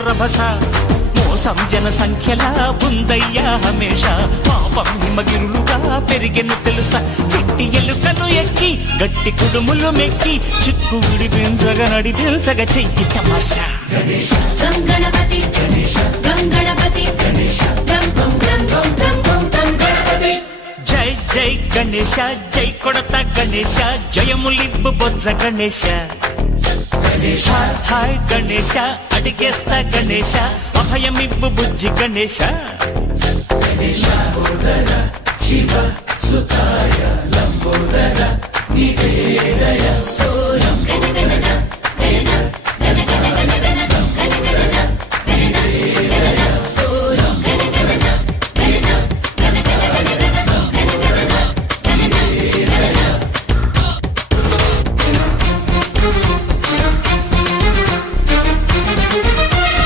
రభస మోసం జన సంఖ్యలా ఉందయ్యా హమేష పాపం హిమగిరులుగా పెరిగెను తెలుసా చిట్టి ఎలుకను ఎక్కి గట్టి కుడుములు మెక్కి చిక్కు విడిపించగా నడిపించగా చెయ్యి తమాషా గణపతి గణపతి జై జై గణేశ జై కొడత గణేశ జయములిబ్బు బొజ్జ గణేశ హాయ్ గణేశ అడిగేస్తా గణేశ అభయమిబ్బు బుజ్జి గణేశ శివ సుతాయ లంబోదర నివేదయ